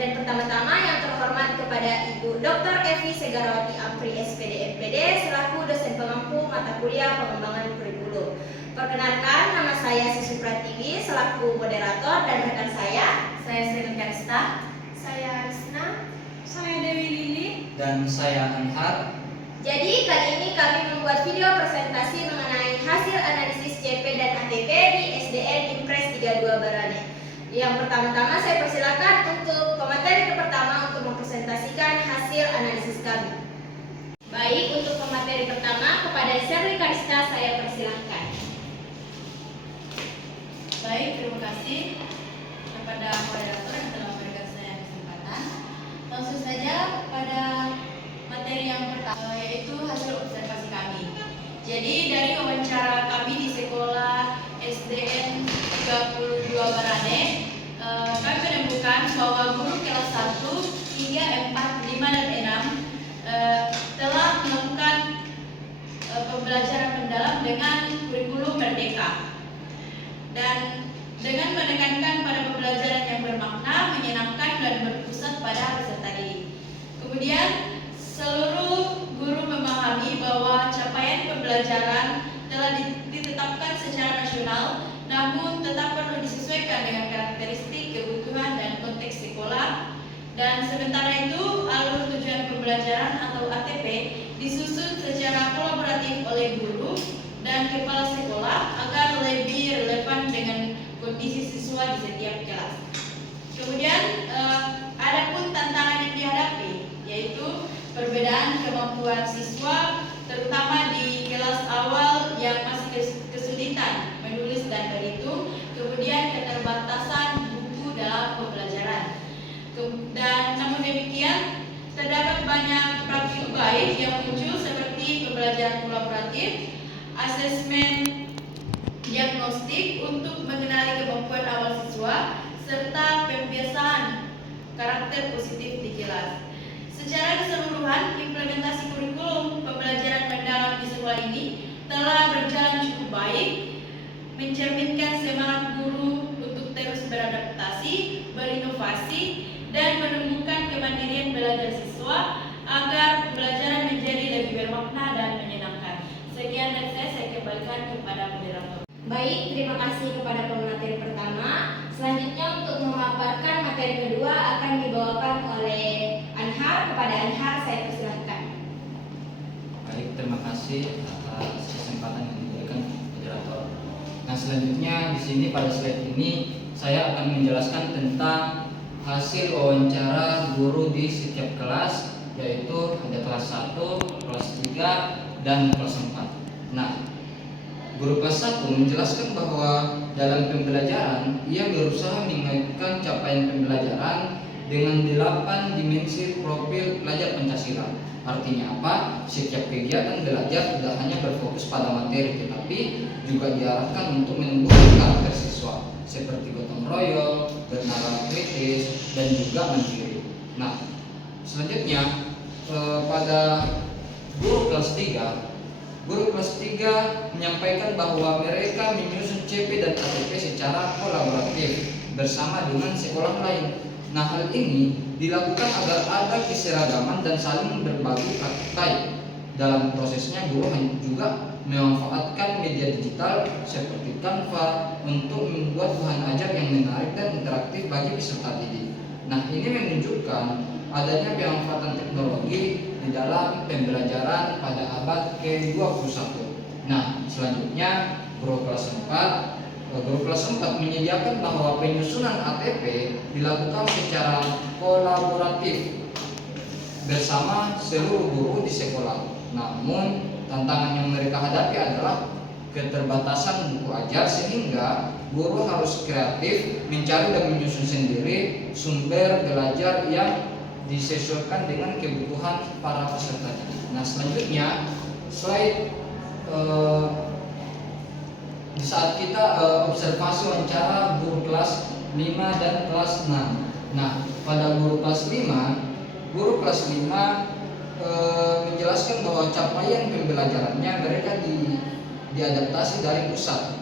Dan pertama-tama yang terhormat kepada Ibu Dr. Evi Segarawati Ampri SPD MPD selaku dosen pengampu mata kuliah pengembangan kurikulum. Perkenalkan, nama saya Susi Pratiwi selaku moderator dan rekan saya Sri Karista, saya Arisna, saya Dewi Lili, dan saya Anhar. Jadi kali ini kami membuat video presentasi mengenai hasil analisis CP dan ATP di SDN Impres 32 Barane. Yang pertama-tama saya persilakan untuk pemateri pertama untuk mempresentasikan hasil analisis kami. Baik, untuk pemateri pertama kepada Sri Karista saya persilahkan. baik, terima kasih kepada moderator yang telah memberikan saya kesempatan. Langsung saja pada materi yang pertama, yaitu hasil observasi kami. Jadi dari wawancara kami di sekolah SDN 32 Barane, kami menemukan bahwa guru kelas 1 hingga 4, 5, dan 6 telah melakukan pembelajaran mendalam dengan kurikulum merdeka dan dengan menekankan pada pembelajaran yang bermakna, menyenangkan, dan berpusat pada peserta didik. Kemudian seluruh guru memahami bahwa capaian pembelajaran telah ditetapkan secara nasional, namun tetap perlu disesuaikan dengan karakteristik, kebutuhan, dan konteks sekolah. Dan sementara itu, alur tujuan pembelajaran atau ATP disusun secara kolaboratif oleh guru dan kepala sekolah agar lebih relevan dengan kondisi siswa di setiap kelas. Kemudian ada pun tantangan yang dihadapi, yaitu perbedaan kemampuan siswa, terutama di kelas awal yang masih kesulitan menulis dan berhitung, kemudian keterbatasan buku dalam pembelajaran. Dan namun demikian, terdapat banyak praktik baik yang muncul seperti pembelajaran kolaboratif, asesmen diagnostik untuk mengenali kemampuan awal siswa, serta pembiasaan karakter positif di kelas. Secara keseluruhan, implementasi kurikulum pembelajaran mendalam di sekolah ini telah berjalan cukup baik, mencerminkan semangat guru untuk terus beradaptasi, berinovasi, dan menemukan kemandirian belajar siswa agar pembelajaran menjadi lebih bermakna dan menyenangkan. Sekian dari saya kembalikan kepada moderator. Baik, terima kasih kepada pemateri pertama. Selanjutnya untuk memaparkan materi kedua akan dibawakan oleh Anhar. Kepada Anhar saya persilahkan. Baik, terima kasih atas kesempatan yang diberikan moderator. Nah, selanjutnya di sini pada slide ini saya akan menjelaskan tentang hasil wawancara guru di setiap kelas, yaitu ada kelas 1, kelas 3, dan kelas 4. Nah, guru kelas 1 menjelaskan bahwa dalam pembelajaran ia berusaha mengaitkan capaian pembelajaran dengan 8 dimensi profil pelajar Pancasila. Artinya apa? Setiap kegiatan belajar tidak hanya berfokus pada materi, tetapi juga diarahkan untuk menumbuhkan karakter siswa seperti gotong royong, bernalar kritis, dan juga mandiri. Nah, selanjutnya pada guru kelas 3, guru kelas 3 menyampaikan bahwa mereka menyusun CP dan ATP secara kolaboratif bersama dengan sekolah lain. Nah, hal ini dilakukan agar ada keseragaman dan saling berbagi praktik. Dalam prosesnya, guru juga memanfaatkan media digital seperti Canva untuk membuat bahan ajar yang menarik dan interaktif bagi peserta didik. Nah, ini menunjukkan adanya pemanfaatan teknologi di dalam pembelajaran pada abad ke-21. Nah, selanjutnya guru kelas 4 menyediakan bahwa penyusunan ATP dilakukan secara kolaboratif bersama seluruh guru di sekolah. Namun, tantangan yang mereka hadapi adalah keterbatasan buku ajar, sehingga guru harus kreatif mencari dan menyusun sendiri sumber belajar yang disesuaikan dengan kebutuhan para peserta. Nah, selanjutnya slide di saat kita observasi wawancara guru kelas 5 dan kelas 6. Nah, pada guru kelas 5 menjelaskan bahwa capaian pembelajarannya mereka diadaptasi dari pusat.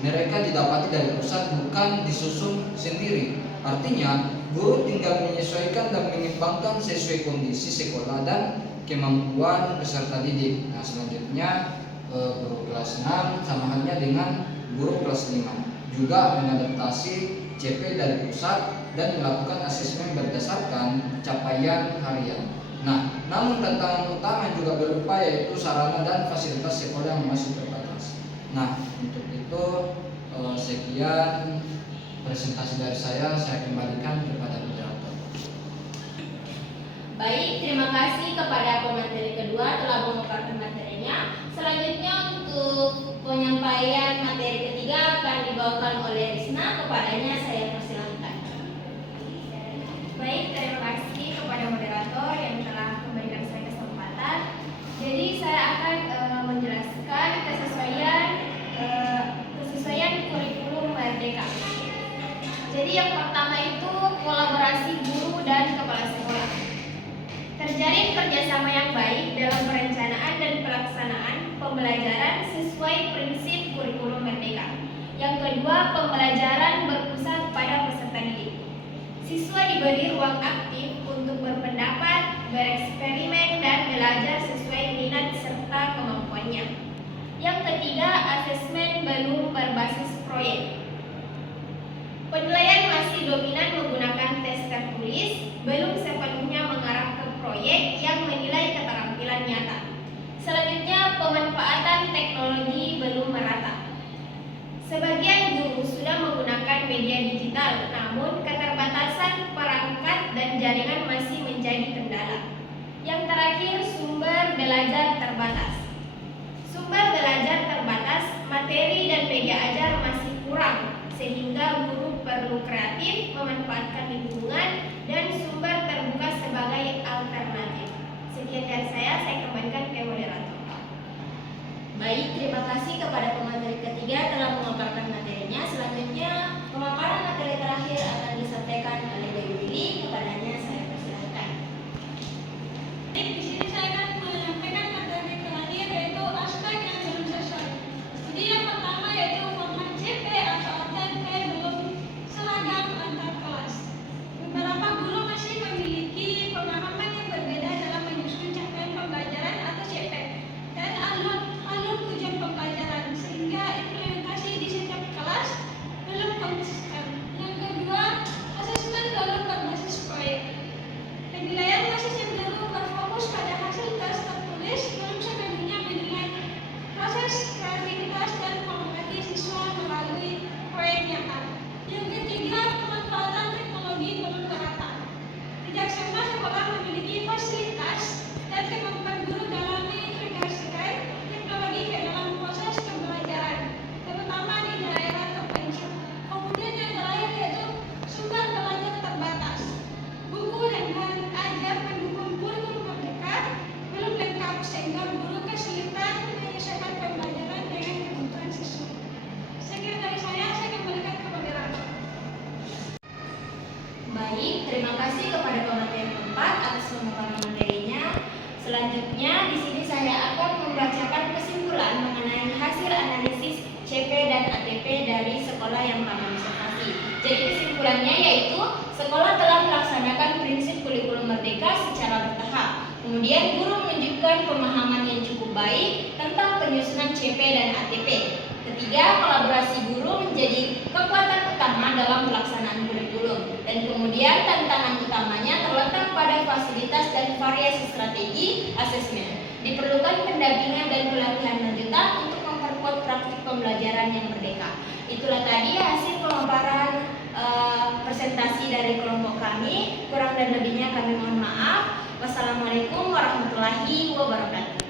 Mereka didapati dari pusat, bukan disusun sendiri. Artinya, guru tinggal menyesuaikan dan menyimbangkan sesuai kondisi sekolah dan kemampuan peserta didik. Nah, selanjutnya guru kelas 6 sama halnya dengan guru kelas 5 juga mengadaptasi CP dari pusat dan melakukan asesmen berdasarkan capaian harian. Nah, namun tantangan utama juga berupa yaitu sarana dan fasilitas sekolah yang masih terbatas. Nah, untuk itu sekian presentasi dari saya kembalikan kepada moderator. Baik, terima kasih kepada pemateri kedua telah memaparkan materinya. Selanjutnya untuk penyampaian materi ketiga akan dibawakan oleh Risna. Kepadanya saya persilahkan. Baik, terima kasih kepada moderator yang telah memberikan saya kesempatan. Jadi saya akan menjelaskan kesesuaian kurikulum Merdeka. Jadi yang pertama itu kolaborasi guru dan kepala sekolah. Terjalin kerjasama yang baik dalam perencanaan dan pelaksanaan pembelajaran sesuai prinsip kurikulum Merdeka. Yang kedua, pembelajaran berpusat pada peserta didik. Siswa diberi ruang aktif untuk berpendapat, bereksperimen, dan belajar sesuai minat serta kemampuannya. Yang ketiga, asesmen belum berbasis proyek. Penilaian masih dominan menggunakan tes tertulis, belum sepenuhnya mengarah ke proyek yang menilai keterampilan nyata. Selanjutnya, pemanfaatan teknologi belum merata. Sebagian guru sudah menggunakan media digital, namun keterbatasan perangkat dan jaringan masih menjadi kendala. Yang terakhir, sumber belajar terbatas. Sumber belajar terbatas, materi dan media ajar masih kurang, sehingga guru perlu kreatif memanfaatkan lingkungan dan sumber terbuka sebagai alternatif. Sekian dari saya kembalikan ke moderator. Baik, terima kasih kepada pemateri ketiga telah memaparkan materinya. Selanjutnya, pemaparan materi terakhir akan disampaikan oleh Dewi Willy. Kepadanya saya persilahkan. Di sini saya akan menyampaikan materi terakhir yaitu aspek yang belum sesuai. Jadi yang pertama yaitu format CP atau ATP belum seragam antar kelas. Beberapa guru masih memiliki pemahaman yang berbeda dalam menyusun capaian pembelajaran atau CP dan alur tujuan pembelajaran, sehingga implementasi di setiap kelas belum konsisten. Yang kedua, asesmen belum berbasis proyek. Penilaian masih cenderung berfokus pada hasil tes tertulis, belum sepenuhnya menilai proses kreativitas dan kompetisi siswa melalui proyek nyata. Yang ketiga, pemanfaatan teknologi belum merata. Tidak semua sekolah memiliki fasilitas dan kemampuan guru dalam mengintegrasikan teknologi ke dalam proses pembelajaran, terutama di daerah terpencil. Kemudian yang terakhir yaitu sumber belajar terbatas. Buku dan bahan ajar pendukung kurikulum Merdeka belum lengkap sehingga guru kesulitan menyelesaikan pembelajaran dengan kebutuhan siswa. Sekian dari saya kembalikan ke moderator. Baik, terima kasih kepada pemateri keempat atas pemaparan materinya. Selanjutnya, di sini saya akan membacakan kesimpulan mengenai hasil analisis CP dan ATP dari sekolah yang ramah observasi. Jadi kesimpulannya yaitu sekolah telah melaksanakan prinsip kurikulum Merdeka secara bertahap. Kemudian guru menunjukkan pemahaman yang cukup baik tentang penyusunan CP dan ATP. Ketiga, kolaborasi guru menjadi kekuatan utama dalam pelaksanaan kurikulum. Dan kemudian tantangan utamanya terletak pada fasilitas dan variasi strategi asesmen. Diperlukan pendampingan dan pelatihan lanjutan untuk memperkuat praktik pembelajaran yang merdeka. Itulah tadi hasil pemaparan presentasi dari kelompok kami. Kurang dan lebihnya kami mohon maaf. Wassalamualaikum warahmatullahi wabarakatuh.